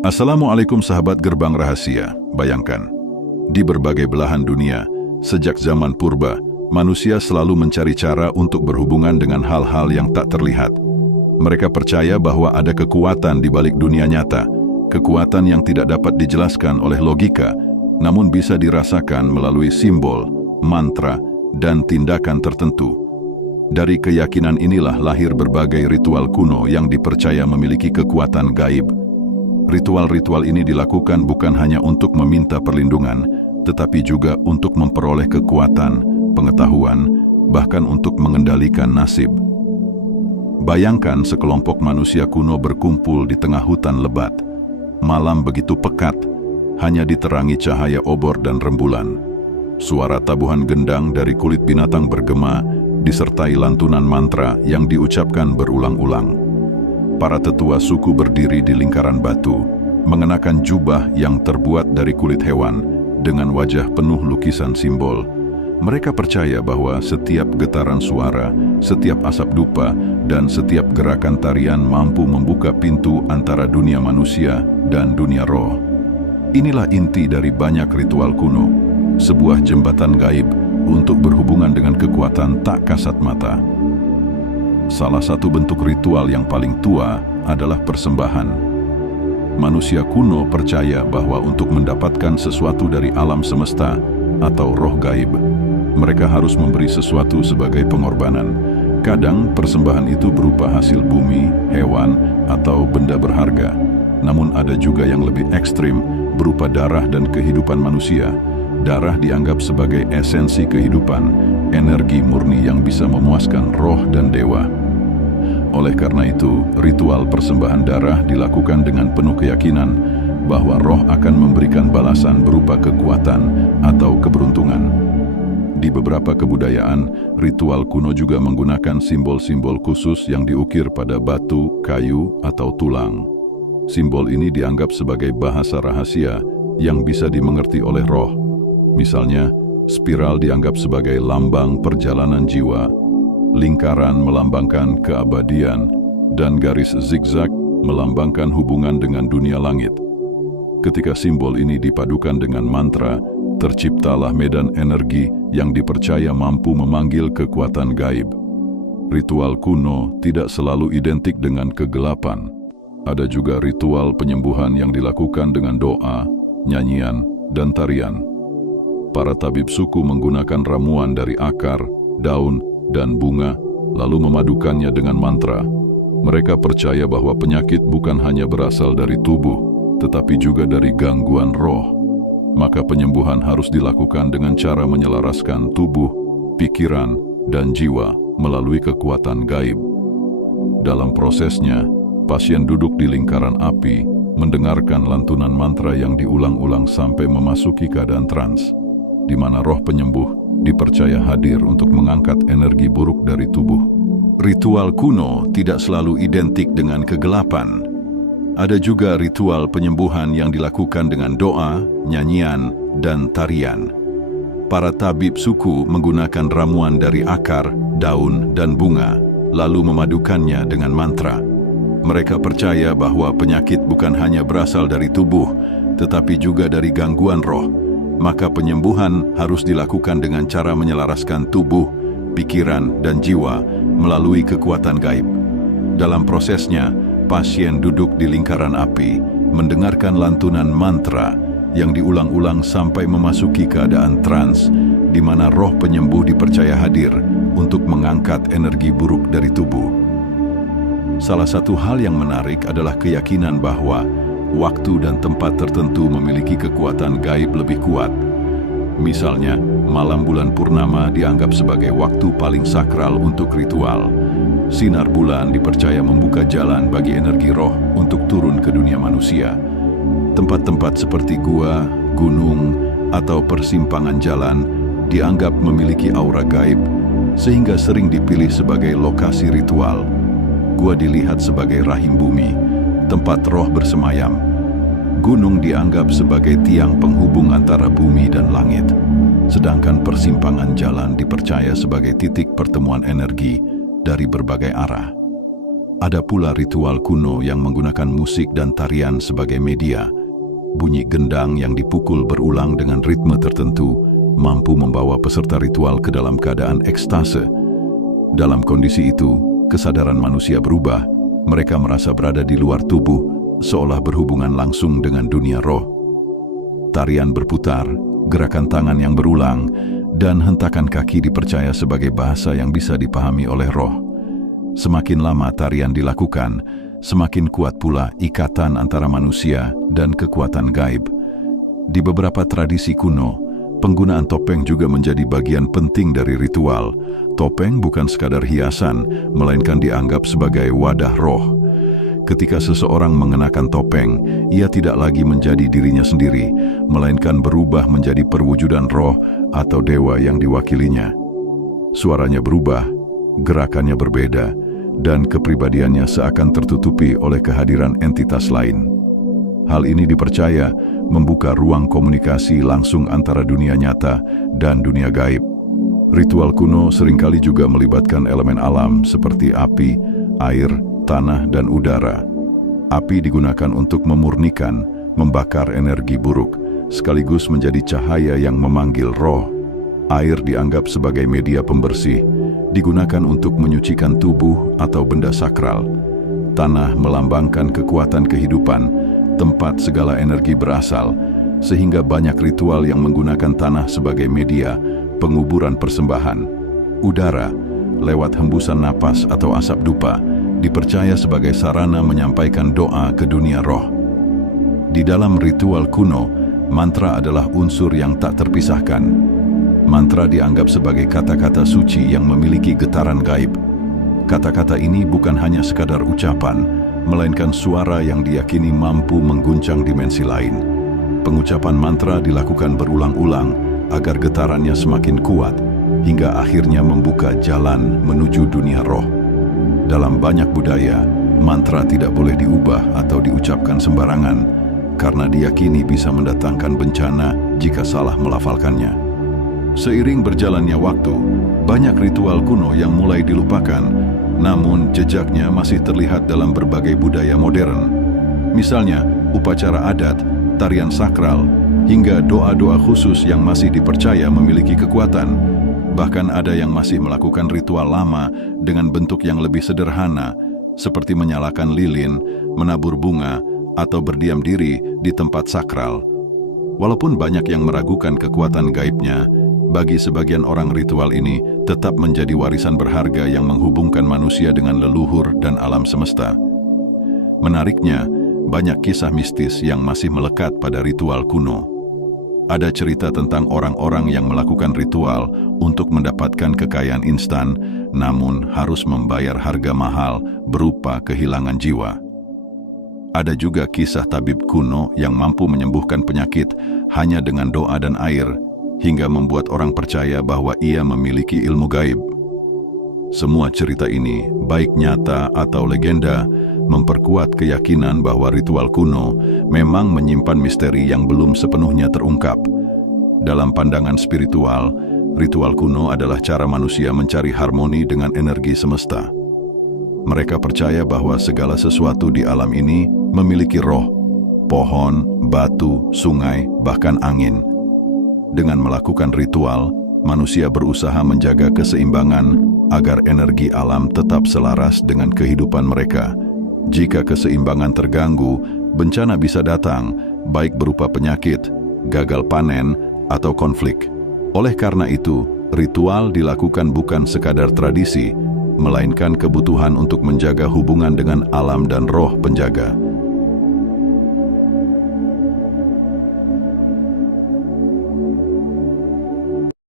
Assalamualaikum sahabat Gerbang Rahasia. Bayangkan, di berbagai belahan dunia, sejak zaman purba, manusia selalu mencari cara untuk berhubungan dengan hal-hal yang tak terlihat. Mereka percaya bahwa ada kekuatan di balik dunia nyata, kekuatan yang tidak dapat dijelaskan oleh logika, namun bisa dirasakan melalui simbol, mantra, dan tindakan tertentu. Dari keyakinan inilah lahir berbagai ritual kuno yang dipercaya memiliki kekuatan gaib. Ritual-ritual ini dilakukan bukan hanya untuk meminta perlindungan, tetapi juga untuk memperoleh kekuatan, pengetahuan, bahkan untuk mengendalikan nasib. Bayangkan sekelompok manusia kuno berkumpul di tengah hutan lebat. Malam begitu pekat, hanya diterangi cahaya obor dan rembulan. Suara tabuhan gendang dari kulit binatang bergema, disertai lantunan mantra yang diucapkan berulang-ulang. Para tetua suku berdiri di lingkaran batu, mengenakan jubah yang terbuat dari kulit hewan, dengan wajah penuh lukisan simbol. Mereka percaya bahwa setiap getaran suara, setiap asap dupa, dan setiap gerakan tarian mampu membuka pintu antara dunia manusia dan dunia roh. Inilah inti dari banyak ritual kuno, sebuah jembatan gaib untuk berhubungan dengan kekuatan tak kasat mata. Salah satu bentuk ritual yang paling tua adalah persembahan. Manusia kuno percaya bahwa untuk mendapatkan sesuatu dari alam semesta atau roh gaib, mereka harus memberi sesuatu sebagai pengorbanan. Kadang persembahan itu berupa hasil bumi, hewan, atau benda berharga. Namun ada juga yang lebih ekstrim, berupa darah dan kehidupan manusia. Darah dianggap sebagai esensi kehidupan, energi murni yang bisa memuaskan roh dan dewa. Oleh karena itu, ritual persembahan darah dilakukan dengan penuh keyakinan bahwa roh akan memberikan balasan berupa kekuatan atau keberuntungan. Di beberapa kebudayaan, ritual kuno juga menggunakan simbol-simbol khusus yang diukir pada batu, kayu, atau tulang. Simbol ini dianggap sebagai bahasa rahasia yang bisa dimengerti oleh roh. Misalnya, spiral dianggap sebagai lambang perjalanan jiwa, lingkaran melambangkan keabadian, dan garis zigzag melambangkan hubungan dengan dunia langit. Ketika simbol ini dipadukan dengan mantra, terciptalah medan energi yang dipercaya mampu memanggil kekuatan gaib. Ritual kuno tidak selalu identik dengan kegelapan. Ada juga ritual penyembuhan yang dilakukan dengan doa, nyanyian, dan tarian. Para tabib suku menggunakan ramuan dari akar, daun, dan bunga, lalu memadukannya dengan mantra. Mereka percaya bahwa penyakit bukan hanya berasal dari tubuh, tetapi juga dari gangguan roh. Maka penyembuhan harus dilakukan dengan cara menyelaraskan tubuh, pikiran, dan jiwa melalui kekuatan gaib. Dalam prosesnya, pasien duduk di lingkaran api, mendengarkan lantunan mantra yang diulang-ulang sampai memasuki keadaan trans, di mana roh penyembuh dipercaya hadir untuk mengangkat energi buruk dari tubuh. Ritual kuno tidak selalu identik dengan kegelapan. Ada juga ritual penyembuhan yang dilakukan dengan doa, nyanyian, dan tarian. Para tabib suku menggunakan ramuan dari akar, daun, dan bunga, lalu memadukannya dengan mantra. Mereka percaya bahwa penyakit bukan hanya berasal dari tubuh, tetapi juga dari gangguan roh. Maka penyembuhan harus dilakukan dengan cara menyelaraskan tubuh, pikiran, dan jiwa melalui kekuatan gaib. Dalam prosesnya, pasien duduk di lingkaran api, mendengarkan lantunan mantra yang diulang-ulang sampai memasuki keadaan trans, di mana roh penyembuh dipercaya hadir untuk mengangkat energi buruk dari tubuh. Salah satu hal yang menarik adalah keyakinan bahwa waktu dan tempat tertentu memiliki kekuatan gaib lebih kuat. Misalnya, malam bulan purnama dianggap sebagai waktu paling sakral untuk ritual. Sinar bulan dipercaya membuka jalan bagi energi roh untuk turun ke dunia manusia. Tempat-tempat seperti gua, gunung, atau persimpangan jalan dianggap memiliki aura gaib, sehingga sering dipilih sebagai lokasi ritual. Gua dilihat sebagai rahim bumi, tempat roh bersemayam. Gunung dianggap sebagai tiang penghubung antara bumi dan langit, sedangkan persimpangan jalan dipercaya sebagai titik pertemuan energi dari berbagai arah. Ada pula ritual kuno yang menggunakan musik dan tarian sebagai media. Bunyi gendang yang dipukul berulang dengan ritme tertentu mampu membawa peserta ritual ke dalam keadaan ekstase. Dalam kondisi itu, kesadaran manusia berubah. Mereka merasa berada di luar tubuh, seolah berhubungan langsung dengan dunia roh. Tarian berputar, gerakan tangan yang berulang, dan hentakan kaki dipercaya sebagai bahasa yang bisa dipahami oleh roh. Semakin lama tarian dilakukan, semakin kuat pula ikatan antara manusia dan kekuatan gaib. Di beberapa tradisi kuno, penggunaan topeng juga menjadi bagian penting dari ritual. Topeng bukan sekadar hiasan, melainkan dianggap sebagai wadah roh. Ketika seseorang mengenakan topeng, ia tidak lagi menjadi dirinya sendiri, melainkan berubah menjadi perwujudan roh atau dewa yang diwakilinya. Suaranya berubah, gerakannya berbeda, dan kepribadiannya seakan tertutupi oleh kehadiran entitas lain. Hal ini dipercaya membuka ruang komunikasi langsung antara dunia nyata dan dunia gaib. Ritual kuno seringkali juga melibatkan elemen alam seperti api, air, tanah, dan udara. Api digunakan untuk memurnikan, membakar energi buruk, sekaligus menjadi cahaya yang memanggil roh. Air dianggap sebagai media pembersih, digunakan untuk menyucikan tubuh atau benda sakral. Tanah melambangkan kekuatan kehidupan, tempat segala energi berasal, sehingga banyak ritual yang menggunakan tanah sebagai media penguburan persembahan. Udara, lewat hembusan napas atau asap dupa, dipercaya sebagai sarana menyampaikan doa ke dunia roh. Di dalam ritual kuno, mantra adalah unsur yang tak terpisahkan. Mantra dianggap sebagai kata-kata suci yang memiliki getaran gaib. Kata-kata ini bukan hanya sekadar ucapan, melainkan suara yang diyakini mampu mengguncang dimensi lain. Pengucapan mantra dilakukan berulang-ulang agar getarannya semakin kuat, hingga akhirnya membuka jalan menuju dunia roh. Dalam banyak budaya, mantra tidak boleh diubah atau diucapkan sembarangan, karena diyakini bisa mendatangkan bencana jika salah melafalkannya. Seiring berjalannya waktu, banyak ritual kuno yang mulai dilupakan, namun jejaknya masih terlihat dalam berbagai budaya modern. Misalnya, upacara adat, tarian sakral, hingga doa-doa khusus yang masih dipercaya memiliki kekuatan. Bahkan ada yang masih melakukan ritual lama dengan bentuk yang lebih sederhana, seperti menyalakan lilin, menabur bunga, atau berdiam diri di tempat sakral. Walaupun banyak yang meragukan kekuatan gaibnya, bagi sebagian orang ritual ini tetap menjadi warisan berharga yang menghubungkan manusia dengan leluhur dan alam semesta. Menariknya, banyak kisah mistis yang masih melekat pada ritual kuno. Ada cerita tentang orang-orang yang melakukan ritual untuk mendapatkan kekayaan instan, namun harus membayar harga mahal berupa kehilangan jiwa. Ada juga kisah tabib kuno yang mampu menyembuhkan penyakit hanya dengan doa dan air, hingga membuat orang percaya bahwa ia memiliki ilmu gaib. Semua cerita ini, baik nyata atau legenda, memperkuat keyakinan bahwa ritual kuno memang menyimpan misteri yang belum sepenuhnya terungkap. Dalam pandangan spiritual, ritual kuno adalah cara manusia mencari harmoni dengan energi semesta. Mereka percaya bahwa segala sesuatu di alam ini memiliki roh, pohon, batu, sungai, bahkan angin. Dengan melakukan ritual, manusia berusaha menjaga keseimbangan agar energi alam tetap selaras dengan kehidupan mereka. Jika keseimbangan terganggu, bencana bisa datang, baik berupa penyakit, gagal panen, atau konflik. Oleh karena itu, ritual dilakukan bukan sekadar tradisi, melainkan kebutuhan untuk menjaga hubungan dengan alam dan roh penjaga.